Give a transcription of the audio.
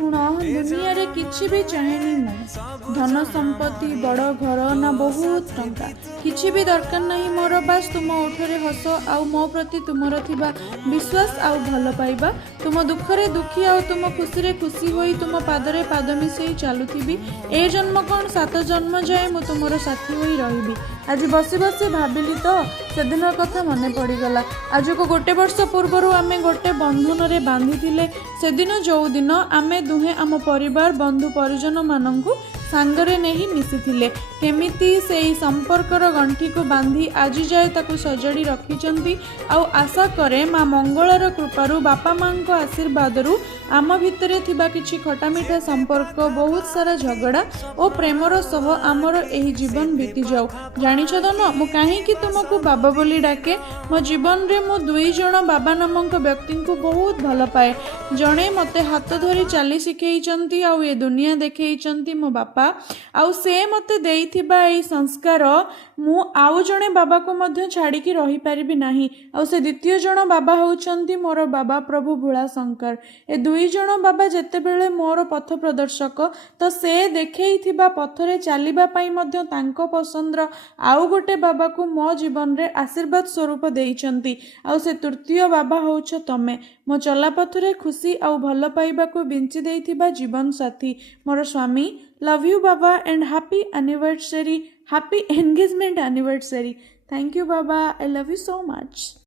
शुण दुनिया रे किछि भी चाहेनी मु धन संपत्ति बड़ घर ना बहुत टंका किछि भी दरकार नहीं मोर बास तुम ओठरे हस आउ मो प्रति तुमर थिबा विश्वास आउ भल पाइबा तुम दुखरे दुखी आउ तुम खुशी रे खुशी होई तुम पादरे पाद मिसई चालुथिबी ए जन्म कौन 7 जन्म जाए मु तुमर साथी होई रहिबी। आज बसी बसी भाबिली तो सेदिन कथा मने पड़गला। आज को गोटे वर्ष पूर्व आमे गोटे बंधन रे बांधी सेदिन जो दिन आमे दुहे आम परिवार बंधु परिजन मानंकु सांगरे नहीं मिसिथिले केमिति सेही संपर्कर गंठी को बांधी आज जाए ताकू सजाड़ी रखिचंती आउ आशा करे माँ मंगलार कृपारू बापा माँ को आशीर्वादरू आम भितरे थिबा किछि खटा मिठा संपर्क बहुत सारा झगड़ा और प्रेमर सह आमर एही जीवन बीती जाऊ। जानिछ दन मु काहेकि तुमको बाबा बोली डाके मो जीवन रे मु 2 जण बाबा नामक व्यक्ति को बहुत भल पाए। जणे मते हाथ धरी चाली शिखेइचंती आउ ए दुनिया देखैचंती मो बापा आउ से मते देइथिबा एई संस्कार मु आउ जणे बाबा को मध्य छाड़ी की रही पारिबी नाही। आउ से द्वितीय जण बाबा होउचंती मोर बाबा प्रभु भोला शंकर। ए 2 जण बाबा जेते बेले मोर पथ प्रदर्शक तो से देखैथिबा पथरे चालिबा पई मध्य तांको पसंदर आउ गोटे बाबा को मो जीवन रे आशीर्वाद स्वरूप देइचंती। आउ से तृतीय बाबा होउछ तमे मो चला पथरे खुशी आउ भल पाइबा को बिंची देइथिबा जीवन साथी मोर स्वामी। लव यू बाबा and happy anniversary happy engagement anniversary. Thank you बाबा, I love you so much.